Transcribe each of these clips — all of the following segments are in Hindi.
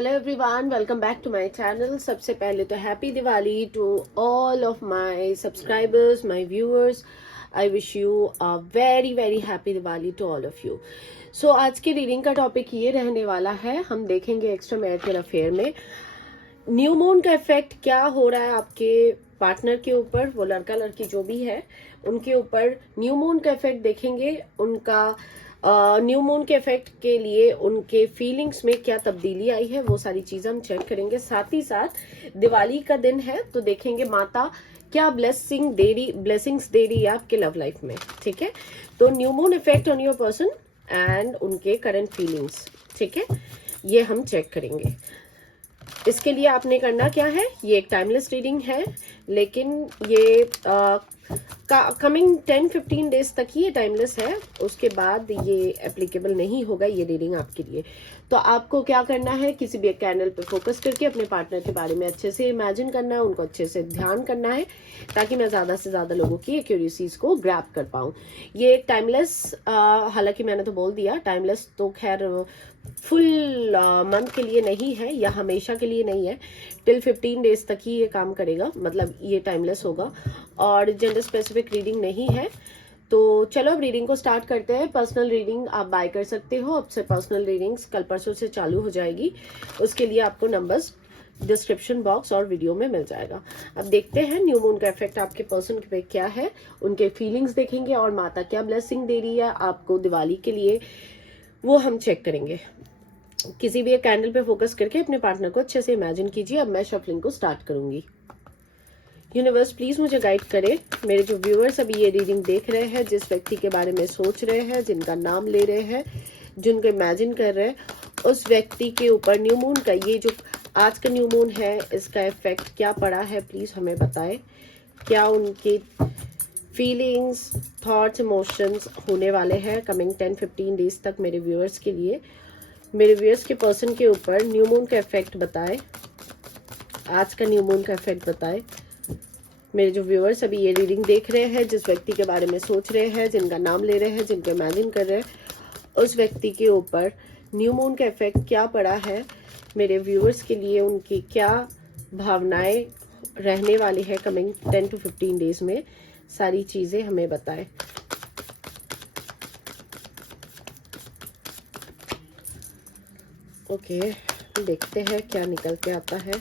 Hello everyone, welcome back to my channel. सबसे पहले तो happy Diwali to all of my subscribers, my viewers. I wish you a very very happy Diwali to all of you. So आज की रीडिंग का टॉपिक ये रहने वाला है, हम देखेंगे एक्स्ट्रा मैरिटल अफेयर में न्यू मून का इफेक्ट क्या हो रहा है आपके पार्टनर के ऊपर, वो लड़का लड़की जो भी है उनके ऊपर न्यू मून का इफेक्ट देखेंगे। उनका न्यू मून के इफेक्ट के लिए उनके फीलिंग्स में क्या तब्दीली आई है, वो सारी चीजें हम चेक करेंगे। साथ ही साथ दिवाली का दिन है तो देखेंगे माता क्या ब्लेसिंग्स दे रही है आपके लव लाइफ में। ठीक है, तो new moon effect on your person and उनके करंट फीलिंग्स, ठीक है, ये हम चेक करेंगे। इसके लिए आपने करना क्या है, ये एक टाइमलेस रीडिंग है, लेकिन ये कमिंग 10-15 डेज तक ही ये टाइमलेस है, उसके बाद ये एप्लीकेबल नहीं होगा ये रीडिंग आपके लिए। तो आपको क्या करना है, किसी भी एक कैंडल पे फोकस करके अपने पार्टनर के बारे में अच्छे से इमेजिन करना है, उनको अच्छे से ध्यान करना है, ताकि मैं ज्यादा से ज्यादा लोगों की एक्यूरेसीज को ग्रैब कर पाऊं। ये एक टाइमलेस, हालांकि मैंने तो बोल दिया टाइमलेस, तो खैर फुल मंथ के लिए नहीं है या हमेशा के लिए नहीं है, टिल 15 डेज तक ही ये काम करेगा, मतलब ये टाइमलेस होगा और जेंडर स्पेसिफिक रीडिंग नहीं है। तो चलो अब रीडिंग को स्टार्ट करते हैं। पर्सनल रीडिंग आप बाय कर सकते हो, अब से पर्सनल रीडिंग्स कल परसों से चालू हो जाएगी, उसके लिए आपको नंबर्स डिस्क्रिप्शन बॉक्स और वीडियो में मिल जाएगा। अब देखते हैं न्यू मून का इफेक्ट आपके पर्सन पे क्या है, उनके फीलिंग्स देखेंगे और माता क्या ब्लेसिंग दे रही है आपको दिवाली के लिए, वो हम चेक करेंगे। किसी भी एक कैंडल पे फोकस करके अपने पार्टनर को अच्छे से इमेजिन कीजिए। अब मैं शफलिंग को स्टार्ट करूंगी। यूनिवर्स प्लीज मुझे गाइड करे। मेरे जो व्यूअर्स अभी ये रीडिंग देख रहे हैं, जिस व्यक्ति के बारे में सोच रहे हैं, जिनका नाम ले रहे हैं, जिनको इमेजिन कर रहे हैं, उस व्यक्ति के ऊपर न्यू मून का, ये जो आज का न्यू मून है, इसका इफेक्ट क्या पड़ा है, प्लीज हमें बताएं। क्या उनके फीलिंग्स, थॉट्स, इमोशंस होने वाले हैं कमिंग 10-15 डेज तक मेरे व्यूअर्स के लिए। मेरे व्यूअर्स के पर्सन के ऊपर न्यू मून का इफेक्ट बताएं, आज का न्यू मून का इफेक्ट बताएं। मेरे जो व्यूअर्स अभी ये रीडिंग देख रहे हैं, जिस व्यक्ति के बारे में सोच रहे हैं, जिनका नाम ले रहे हैं, जिनको इमेजिन कर रहे हैं, उस व्यक्ति के ऊपर न्यू मून का इफेक्ट क्या पड़ा है मेरे व्यूअर्स के लिए, उनकी क्या भावनाएं रहने वाली है कमिंग 10-15 डेज में, सारी चीजें हमें बताएं। ओके, देखते हैं क्या निकल के आता है,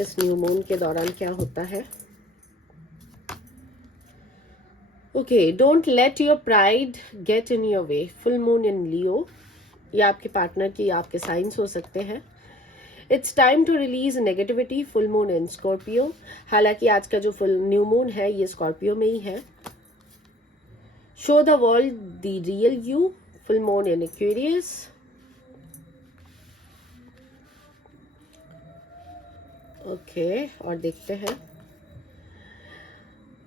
इस न्यू मून के दौरान क्या होता है। Okay, don't let your pride get in your way. Full moon in Leo, ये आपके पार्टनर की, आपके साइंस हो सकते हैं। It's time to release negativity. Full moon in Scorpio, हालांकि आज का जो फुल न्यू मून है ये स्कॉर्पियो में ही है। Show the world the real you. Full moon in Aquarius. Okay, और देखते हैं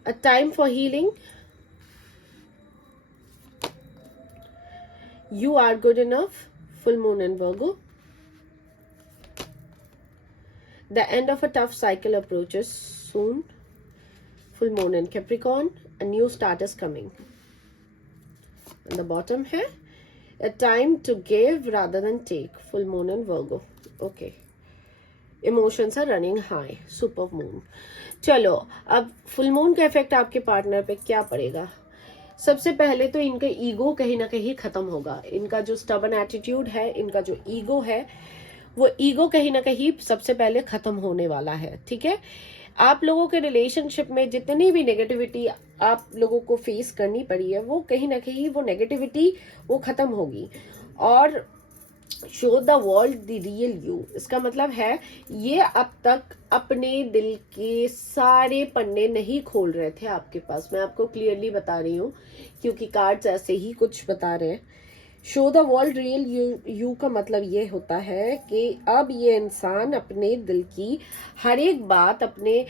a time for healing. You are good enough. Full moon in Virgo. The end of a tough cycle approaches soon. Full moon in Capricorn. A new start is coming. And the bottom here, a time to give rather than take. Full moon in Virgo. Okay. Emotions are running high. Super moon. चलो अब फुल मून का इफेक्ट आपके पार्टनर पे क्या पड़ेगा। सबसे पहले तो इनका ईगो कहीं ना कहीं खत्म होगा। इनका जो स्टबन एटीट्यूड है, इनका जो ईगो है, वो ईगो कहीं ना कहीं सबसे पहले खत्म होने वाला है। ठीक है, आप लोगों के रिलेशनशिप में जितनी भी नेगेटिविटी आप लोगों को फेस करनी पड़ी है, वो कहीं ना कहीं वो नेगेटिविटी वो खत्म होगी। और show the world the real you, इसका मतलब है ये अब तक अपने दिल के सारे पन्ने नहीं खोल रहे थे आपके पास। मैं आपको क्लियरली बता रही हूँ, क्योंकि कार्ड्स ऐसे ही कुछ बता रहे हैं। Show the world real you का मतलब ये होता है कि अब ये इंसान अपने दिल की हर एक बात, अपने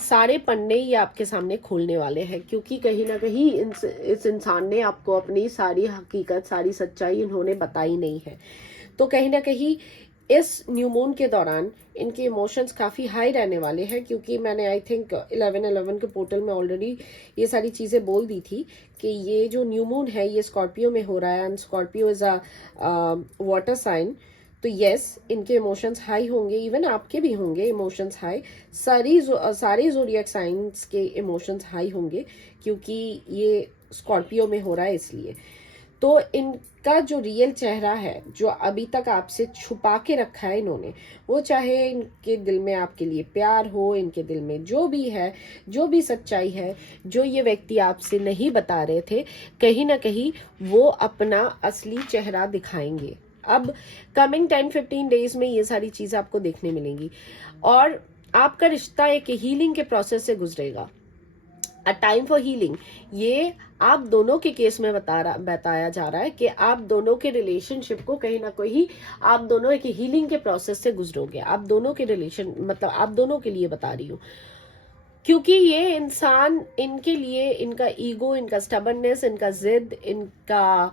सारे पन्ने ये आपके सामने खोलने वाले हैं, क्योंकि कहीं ना कहीं इस इंसान ने आपको अपनी सारी हकीकत, सारी सच्चाई इन्होंने बताई नहीं है। तो कहीं ना कहीं इस न्यू मून के दौरान इनके इमोशंस काफ़ी हाई रहने वाले हैं, क्योंकि मैंने आई थिंक 11/11 के पोर्टल में ऑलरेडी ये सारी चीज़ें बोल दी थी कि ये जो न्यू मून है ये स्कॉर्पियो में हो रहा है, and Scorpio is a water sign. तो यस, इनके इमोशंस हाई होंगे, इवन आपके भी होंगे इमोशंस हाई। सारे ज़ोडिएक साइंस के इमोशंस हाई होंगे, क्योंकि ये स्कॉर्पियो में हो रहा है इसलिए। तो इनका जो रियल चेहरा है, जो अभी तक आपसे छुपा के रखा है इन्होंने, वो चाहे इनके दिल में आपके लिए प्यार हो, इनके दिल में जो भी है, जो भी सच्चाई है, जो ये व्यक्ति आपसे नहीं बता रहे थे, कहीं ना कहीं वो अपना असली चेहरा दिखाएंगे। अब कमिंग 10-15 डेज में ये सारी चीज़ आपको देखने मिलेंगी, और आपका रिश्ता एक हीलिंग के प्रोसेस से गुजरेगा। अ टाइम फॉर हीलिंग, ये आप दोनों के केस में बताया जा रहा है कि आप दोनों के रिलेशनशिप को कहीं ना कहीं आप दोनों एक हीलिंग के प्रोसेस से गुजरोगे। आप दोनों के रिलेशन, मतलब आप दोनों के लिए बता रही हूँ, क्योंकि ये इंसान, इनके लिए इनका ईगो, इनका स्टबर्ननेस, इनका जिद, इनका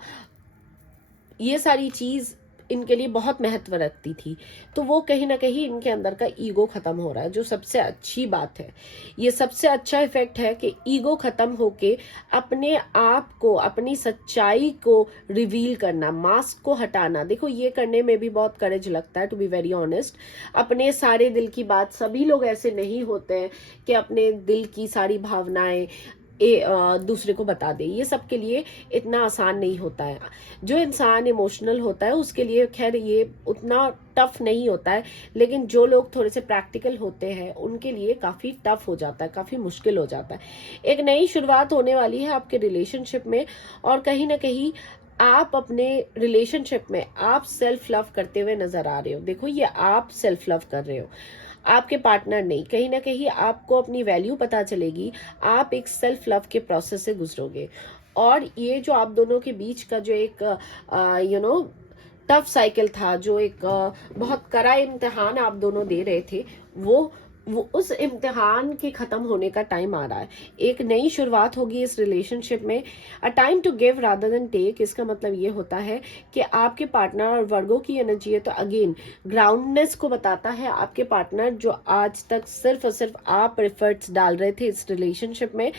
ये सारी चीज इनके लिए बहुत महत्व रखती थी। तो वो कहीं ना कहीं इनके अंदर का ईगो खत्म हो रहा है, जो सबसे अच्छी बात है। ये सबसे अच्छा इफेक्ट है कि ईगो खत्म होके अपने आप को, अपनी सच्चाई को रिवील करना, मास्क को हटाना। देखो, ये करने में भी बहुत करेज लगता है, टू बी वेरी ऑनेस्ट। अपने सारे दिल की बात, सभी लोग ऐसे नहीं होते हैं कि अपने दिल की सारी भावनाएं दूसरे को बता दे। ये सबके लिए इतना आसान नहीं होता है। जो इंसान इमोशनल होता है उसके लिए खैर ये उतना टफ नहीं होता है, लेकिन जो लोग थोड़े से प्रैक्टिकल होते हैं उनके लिए काफी टफ हो जाता है, काफी मुश्किल हो जाता है। एक नई शुरुआत होने वाली है आपके रिलेशनशिप में, और कहीं ना कहीं आप अपने रिलेशनशिप में आप सेल्फ लव करते हुए नजर आ रहे हो। देखो, ये आप सेल्फ लव कर रहे हो, आपके पार्टनर नहीं। कहीं ना कहीं आपको अपनी वैल्यू पता चलेगी, आप एक सेल्फ लव के प्रोसेस से गुजरोगे। और ये जो आप दोनों के बीच का जो एक टफ साइकिल था, जो एक बहुत कड़ा इम्तिहान आप दोनों दे रहे थे, वो उस इम्तिहान के खत्म होने का टाइम आ रहा है। एक नई शुरुआत होगी इस रिलेशनशिप में। A time to give rather than take, इसका मतलब ये होता है कि आपके पार्टनर, और वर्गो की एनर्जी है तो अगेन ग्राउंडनेस को बताता है। आपके पार्टनर जो आज तक सिर्फ और सिर्फ आप एफर्ट्स डाल रहे थे इस रिलेशनशिप में,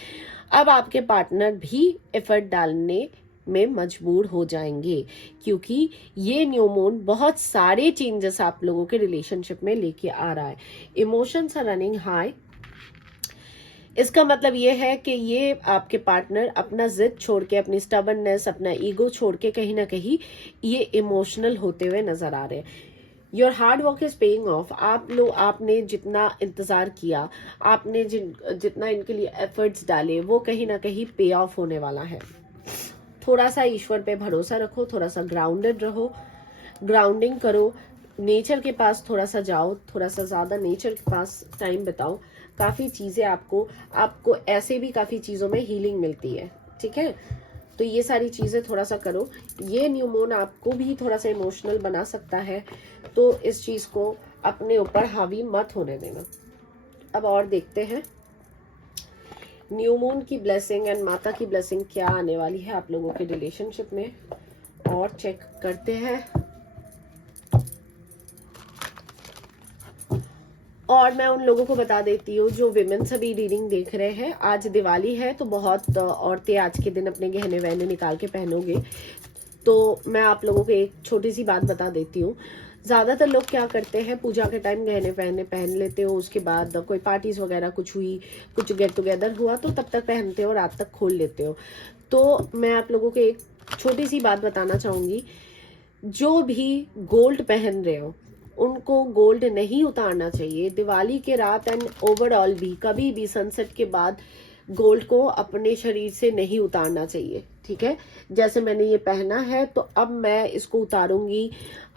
अब आपके पार्टनर भी एफर्ट डालने में मजबूर हो जाएंगे, क्योंकि ये न्यू मून बहुत सारे चेंजेस आप लोगों के रिलेशनशिप में लेके आ रहा है। Emotions are running high. इसका मतलब ये है कि ये आपके पार्टनर अपना जिद छोड़ के, अपनी स्टबर्ननेस, अपना ईगो छोड़ के कहीं ना कहीं ये इमोशनल होते हुए नजर आ रहे हैं। Your hard work is paying off. आपने जितना इंतजार किया, आपने जितना इनके लिए एफर्ट्स डाले, वो कहीं ना कहीं पे ऑफ होने वाला है। थोड़ा सा ईश्वर पे भरोसा रखो, थोड़ा सा ग्राउंडेड रहो, ग्राउंडिंग करो, नेचर के पास थोड़ा सा जाओ, थोड़ा सा ज्यादा नेचर के पास टाइम बिताओ। काफी चीजें आपको ऐसे भी काफी चीजों में हीलिंग मिलती है, ठीक है। तो ये सारी चीजें थोड़ा सा करो। ये न्यू मून आपको भी थोड़ा सा इमोशनल बना सकता है, तो इस चीज को अपने ऊपर हावी मत होने देना। अब और देखते हैं न्यू मून की ब्लेसिंग एंड माता की ब्लेसिंग क्या आने वाली है आप लोगों के रिलेशनशिप में, और चेक करते हैं। और मैं उन लोगों को बता देती हूँ जो विमेन सभी रीडिंग देख रहे हैं, आज दिवाली है तो बहुत औरतें आज के दिन अपने गहने वहने निकाल के पहनोगे। तो मैं आप लोगों को एक छोटी सी बात बता देती हूँ। ज्यादातर लोग क्या करते हैं, पूजा के टाइम गहने पहन लेते हो, उसके बाद कोई पार्टीज वगैरह कुछ हुई, कुछ गेट टुगेदर हुआ तो तब तक पहनते हो, रात तक खोल लेते हो। तो मैं आप लोगों को एक छोटी सी बात बताना चाहूंगी, जो भी गोल्ड पहन रहे हो उनको गोल्ड नहीं उतारना चाहिए दिवाली के रात, एंड ओवरऑल भी कभी भी सनसेट के बाद गोल्ड को अपने शरीर से नहीं उतारना चाहिए, ठीक है। जैसे मैंने ये पहना है तो अब मैं इसको उतारूंगी,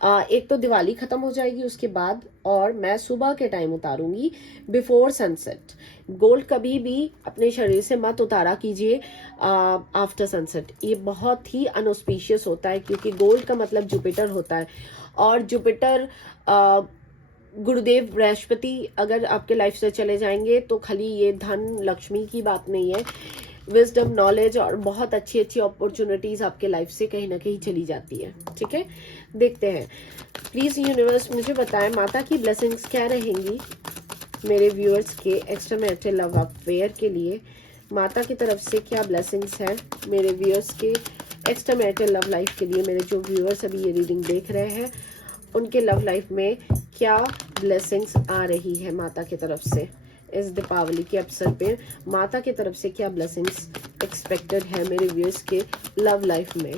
एक तो दिवाली खत्म हो जाएगी उसके बाद, और मैं सुबह के टाइम उतारूंगी बिफोर सनसेट। गोल्ड कभी भी अपने शरीर से मत उतारा कीजिए आफ्टर सनसेट, ये बहुत ही अनऑस्पिशियस होता है, क्योंकि गोल्ड का मतलब जुपिटर होता है, और जुपिटर गुरुदेव बृहस्पति अगर आपके लाइफ से चले जाएंगे तो खाली ये धन लक्ष्मी की बात नहीं है, विजडम, नॉलेज और बहुत अच्छी अच्छी अपॉर्चुनिटीज आपके लाइफ से कहीं ना कहीं चली जाती है, ठीक है। देखते हैं प्लीज यूनिवर्स मुझे बताएं माता की ब्लेसिंग्स क्या रहेंगी मेरे व्यूअर्स के एक्स्ट्रा मैरिटल लव अफेयर के लिए। माता की तरफ से क्या ब्लेसिंग्स हैं मेरे व्यूअर्स के एक्स्ट्रा मैरिटल लव लाइफ के लिए। मेरे जो व्यूअर्स अभी ये रीडिंग देख रहे हैं उनके लव लाइफ में क्या ब्लेसिंग्स आ रही है माता की तरफ से इस दीपावली के अवसर पे। माता की तरफ से क्या ब्लेसिंग्स एक्सपेक्टेड है मेरे व्यूअर्स के लव लाइफ में।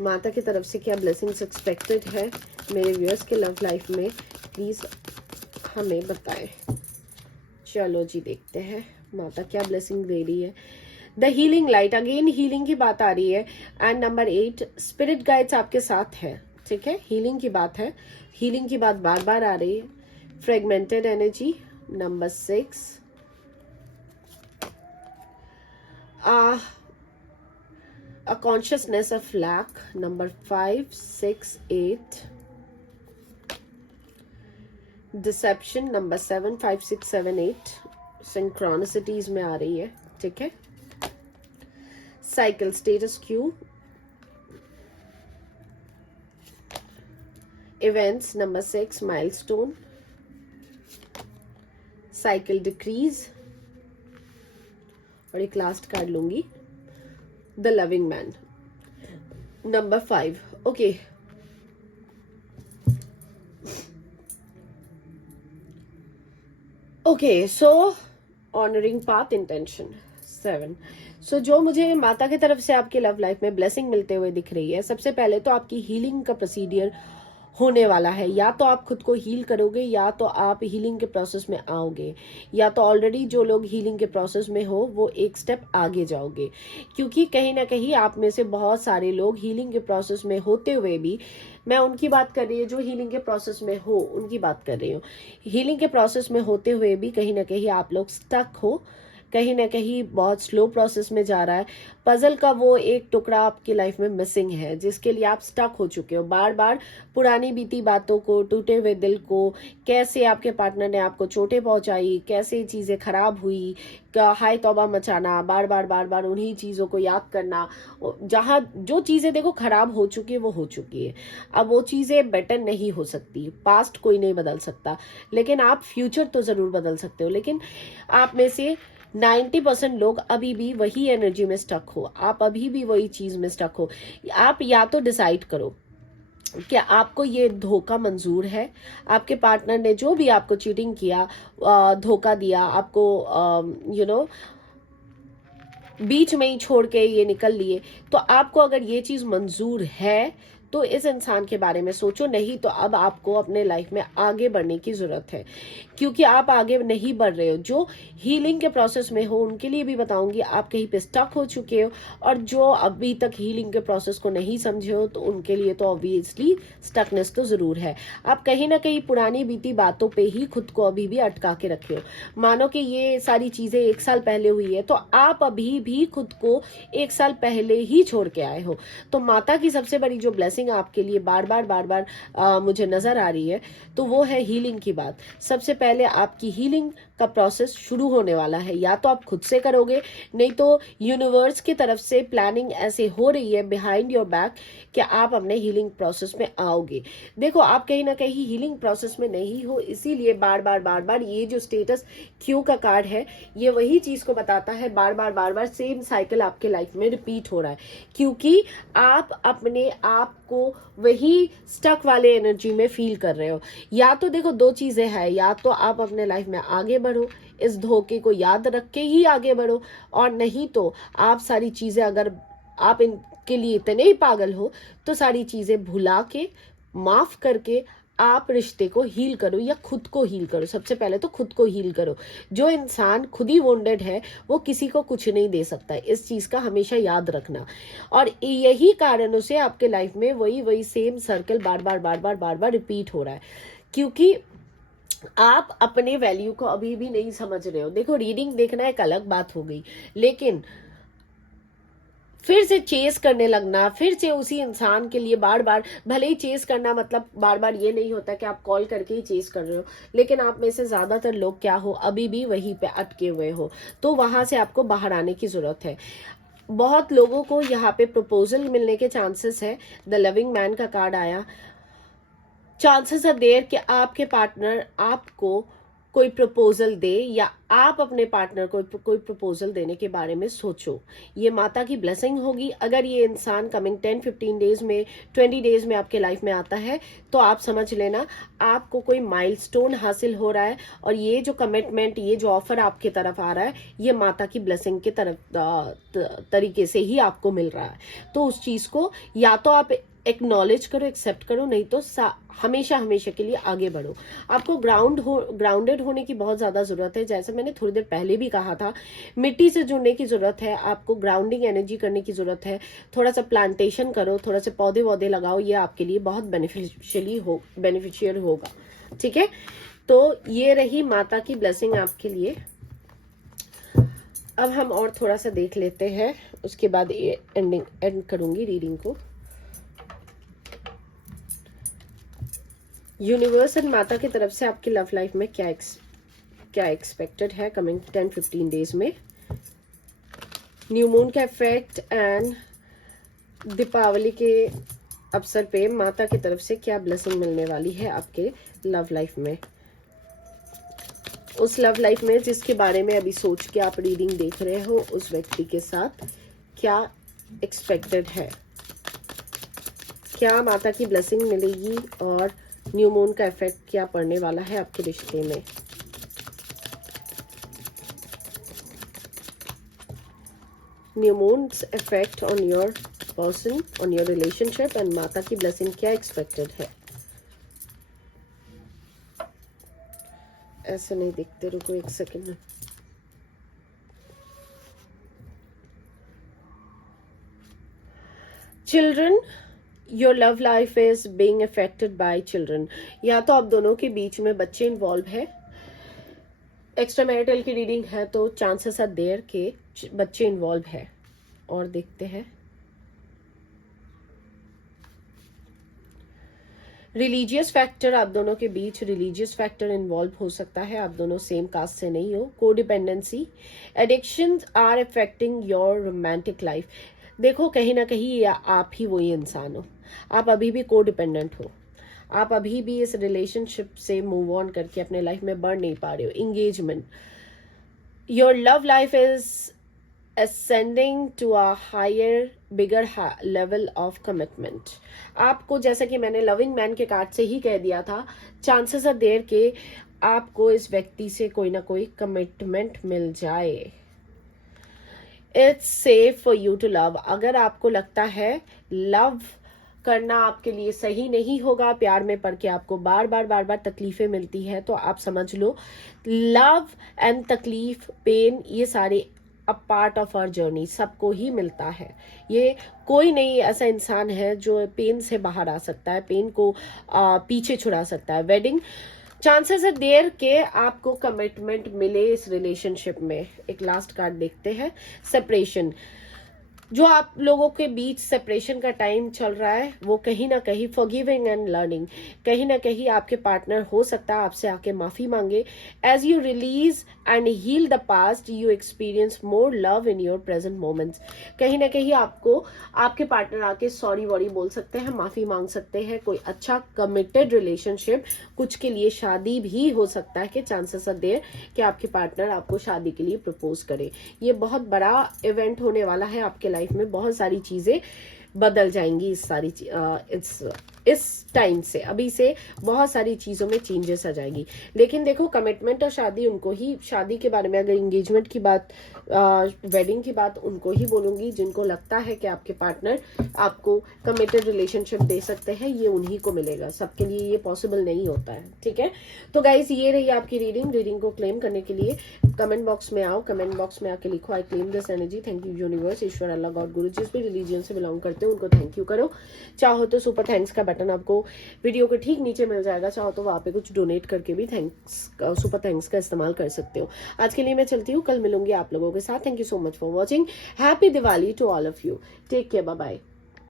माता की तरफ से क्या ब्लेसिंग्स एक्सपेक्टेड है मेरे व्यूअर्स के लव लाइफ में, प्लीज हमें बताएं। चलो जी देखते हैं माता क्या ब्लेसिंग दे रही है। The healing light, again healing की बात आ रही है। एंड नंबर 8 स्पिरिट गाइड्स आपके साथ है, ठीक है, हीलिंग की बात है, हीलिंग की बात बार बार आ रही है। Fragmented energy number 6, a consciousness of lack number 5, 6, 8, deception number 7, 5, 6, 7, 8 synchronicities में आ रही है, ठीक है। Cycle status Q, events number 6 milestone, cycle decrease और एक लास्ट कार्ड लूंगी the loving man number 5। Okay okay so honouring path intention 7। सो जो मुझे माता की तरफ से आपके लव लाइफ में ब्लेसिंग मिलते हुए दिख रही है, सबसे पहले तो आपकी हीलिंग का प्रोसीडियर होने वाला है। या तो आप खुद को हील करोगे या तो आप हीलिंग के प्रोसेस में आओगे, या तो ऑलरेडी जो लोग हीलिंग के प्रोसेस में हो वो एक स्टेप आगे जाओगे। क्योंकि कहीं ना कहीं आप में से बहुत सारे लोग हीलिंग के प्रोसेस में होते हुए भी, मैं उनकी बात कर रही हूँ जो हीलिंग के प्रोसेस में हो, उनकी बात कर रही हूँ। हीलिंग के प्रोसेस में होते हुए भी कहीं ना कहीं आप लोग स्टक हो, कहीं ना कहीं बहुत स्लो प्रोसेस में जा रहा है। पजल का वो एक टुकड़ा आपकी लाइफ में मिसिंग है जिसके लिए आप स्टक हो चुके हो। बार बार पुरानी बीती बातों को, टूटे हुए दिल को, कैसे आपके पार्टनर ने आपको चोटें पहुंचाई, कैसे चीजें खराब हुई, हाय तौबा मचाना, बार बार बार बार उन्हीं चीजों को याद करना। जहां जो चीजें देखो खराब हो चुकी है वो हो चुकी है, अब वो चीजें बेटर नहीं हो सकती। पास्ट कोई नहीं बदल सकता, लेकिन आप फ्यूचर तो जरूर बदल सकते हो। लेकिन आप में से 90% लोग अभी भी वही एनर्जी में स्टक हो, आप अभी भी वही चीज में स्टक हो। आप या तो डिसाइड करो क्या आपको ये धोखा मंजूर है, आपके पार्टनर ने जो भी आपको चीटिंग किया, धोखा दिया आपको, बीच में ही छोड़ के ये निकल लिए, तो आपको अगर ये चीज मंजूर है तो इस इंसान के बारे में सोचो। नहीं तो अब आपको अपने लाइफ में आगे बढ़ने की जरूरत है, क्योंकि आप आगे नहीं बढ़ रहे हो। जो हीलिंग के प्रोसेस में हो उनके लिए भी बताऊंगी, आप कहीं पे स्टक हो चुके हो, और जो अभी तक हीलिंग के प्रोसेस को नहीं समझे हो तो उनके लिए तो ऑब्वियसली स्टकनेस तो जरूर है। आप कहीं ना कहीं पुरानी बीती बातों पे ही खुद को अभी भी अटका के रखे हो। मानो कि ये सारी चीजें 1 साल पहले हुई है, तो आप अभी भी खुद को 1 साल पहले ही छोड़ के आए हो। तो माता की सबसे बड़ी जो ब्लेसिंग आपके लिए बार बार मुझे नजर आ रही है, तो वो है हीलिंग की बात। सबसे पहले आपकी हीलिंग का प्रोसेस शुरू होने वाला है, या तो आप खुद से करोगे, नहीं तो यूनिवर्स की तरफ से प्लानिंग ऐसे हो रही है बिहाइंड योर बैक कि आप अपने हीलिंग प्रोसेस में आओगे। देखो आप कहीं ना कहीं हीलिंग प्रोसेस में नहीं हो, इसीलिए बार बार ये जो स्टेटस क्यू का कार्ड है ये वही चीज को बताता है, बार बार सेम साइकिल आपके लाइफ में रिपीट हो रहा है, क्योंकि आप अपने आप को वही स्टक वाले एनर्जी में फील कर रहे हो। या तो देखो 2 चीजें हैं, या तो आप अपने लाइफ में आगे बढ़ो, इस धोखे को याद रख के ही आगे बढ़ो, और नहीं तो आप सारी चीजें, अगर आप इनके लिए इतने ही पागल हो तो सारी चीजें भुला के, माफ करके आप रिश्ते को हील करो या खुद को हील करो। सबसे पहले तो खुद को हील करो। जो इंसान खुद ही वोंडेड है वो किसी को कुछ नहीं दे सकता, इस चीज का हमेशा याद रखना। और यही कारणों से आपके लाइफ में वही सेम सर्कल बार बार रिपीट हो रहा है, क्योंकि आप अपने वैल्यू को अभी भी नहीं समझ रहे हो। देखो रीडिंग देखना एक अलग बात हो गई, लेकिन फिर से चेस करने लगना, फिर से उसी इंसान के लिए बार बार, भले ही चेस करना मतलब बार बार ये नहीं होता कि आप कॉल करके ही चेस कर रहे हो, लेकिन आप में से ज्यादातर लोग क्या हो, अभी भी वहीं पे अटके हुए हो, तो वहां से आपको बाहर आने की जरूरत है। बहुत लोगों को यहाँ पे प्रपोजल मिलने के चांसेस है। द लविंग मैन का कार्ड आया। चांसेस आर देयर कि आपके पार्टनर आपको कोई प्रपोजल दे या आप अपने पार्टनर को कोई प्रपोजल देने के बारे में सोचो। ये माता की ब्लेसिंग होगी। अगर ये इंसान कमिंग 10-15 डेज में 20 डेज में आपके लाइफ में आता है तो आप समझ लेना आपको कोई माइलस्टोन हासिल हो रहा है, और ये जो कमिटमेंट, ये जो ऑफर आपके तरफ आ रहा है, ये माता की ब्लेसिंग के तरफ तरीके से ही आपको मिल रहा है। तो उस चीज को या तो आप एक्नॉलेज करो, एक्सेप्ट करो, नहीं तो हमेशा हमेशा के लिए आगे बढ़ो। आपको ग्राउंडेड होने की बहुत ज्यादा जरूरत है। जैसे मैंने थोड़ी देर पहले भी कहा था, मिट्टी से जुड़ने की जरूरत है, आपको ग्राउंडिंग एनर्जी करने की जरूरत है। थोड़ा सा प्लांटेशन करो, थोड़ा सा पौधे वौधे लगाओ, ये आपके लिए बहुत बेनिफिशियल होगा। ठीक है, तो ये रही माता की ब्लेसिंग आपके लिए। अब हम और थोड़ा सा देख लेते हैं, उसके बाद एंड करूंगी रीडिंग को। यूनिवर्स एंड माता की तरफ से आपकी लव लाइफ में क्या एक्सपेक्टेड है कमिंग 10-15 डेज में। न्यू मून का इफेक्ट एंड दीपावली के अवसर पे माता की तरफ से क्या ब्लेसिंग मिलने वाली है आपके लव लाइफ में, उस लव लाइफ में जिसके बारे में अभी सोच के आप रीडिंग देख रहे हो, उस व्यक्ति के साथ क्या एक्सपेक्टेड है, क्या माता की ब्लेसिंग मिलेगी और न्यू मून का इफेक्ट क्या पड़ने वाला है आपके रिश्ते में। New moons effect on your person, on your relationship, and माता की ब्लेसिंग क्या एक्सपेक्टेड है। ऐसे नहीं दिखते, रुको एक second. Children, your love life is being affected by children. या तो आप दोनों के बीच में बच्चे इन्वॉल्व है। एक्स्ट्रा मैरिटल की रीडिंग है तो चांसेस आर देयर के बच्चे इन्वॉल्व है। और देखते हैं रिलीजियस फैक्टर, आप दोनों के बीच रिलीजियस फैक्टर इन्वॉल्व हो सकता है। आप दोनों सेम कास्ट से नहीं हो। Codependency, addictions are affecting your romantic life. देखो कहीं ना कहीं आप ही वही इंसान हो, आप अभी भी कोडिपेंडेंट हो, आप अभी भी इस रिलेशनशिप से मूव ऑन करके अपने लाइफ में बढ़ नहीं पा रहे हो। Engagement, your love life is ascending to a higher, bigger level of commitment. आपको जैसा कि मैंने लविंग मैन के कार्ड से ही कह दिया था, चांसेस आर देयर के आपको इस व्यक्ति से कोई ना कोई कमिटमेंट मिल जाए। It's safe for you to love. अगर आपको लगता है लव करना आपके लिए सही नहीं होगा, प्यार में पड़ के आपको बार बार तकलीफें मिलती है, तो आप समझ लो लव एंड तकलीफ, पेन, ये सारे a part of our journey, सबको ही मिलता है। ये कोई नहीं ऐसा इंसान है जो पेन से बाहर आ सकता है, पेन को पीछे छुड़ा सकता है। वेडिंग, चांसेस है देर के आपको कमिटमेंट मिले इस रिलेशनशिप में। एक लास्ट कार्ड देखते हैं, सेपरेशन। जो आप लोगों के बीच सेपरेशन का टाइम चल रहा है वो कहीं ना कहीं फॉरगिविंग एंड लर्निंग, कहीं ना कहीं आपके पार्टनर हो सकता है आपसे आके माफी मांगे। As you release and heal the past you experience more love in your present moments. कहीं ना कहीं आपको आपके पार्टनर आके सॉरी वॉरी बोल सकते हैं, माफी मांग सकते हैं। कोई अच्छा कमिटेड रिलेशनशिप, कुछ के लिए शादी भी हो सकता है कि चांसेस आर देयर कि आपके पार्टनर आपको शादी के लिए प्रपोज करे। ये बहुत बड़ा इवेंट होने वाला है आपके लाइफ में, बहुत सारी चीजें बदल जाएंगी इस टाइम से, अभी से बहुत सारी चीजों में चेंजेस आ जाएगी। लेकिन देखो कमिटमेंट और शादी उनको ही, शादी के बारे में अगर एंगेजमेंट की बात, वेडिंग की बात उनको ही बोलूंगी जिनको लगता है कि आपके पार्टनर आपको कमिटेड रिलेशनशिप दे सकते हैं, ये उन्हीं को मिलेगा, सबके लिए ये पॉसिबल नहीं होता है। ठीक है, तो गाइज ये रही आपकी रीडिंग को क्लेम करने के लिए कमेंट बॉक्स में आओ, कमेंट बॉक्स में आके लिखो I claim this energy. Thank you universe, Ishwar, Allah, God, गुरु, जिस भी रिलीजन से बिलोंग करते हो उनको थैंक यू करो। चाहो तो सुपर थैंक्स का बटन आपको वीडियो के ठीक नीचे मिल जाएगा, चाहो तो वहां पे कुछ डोनेट करके भी सुपर थैंक्स का इस्तेमाल कर सकते हो। आज के लिए मैं चलती हूँ, कल मिलूंगी आप लोगों के साथ। Thank you so much for watching. Happy Diwali to all of you. Take care, bye bye.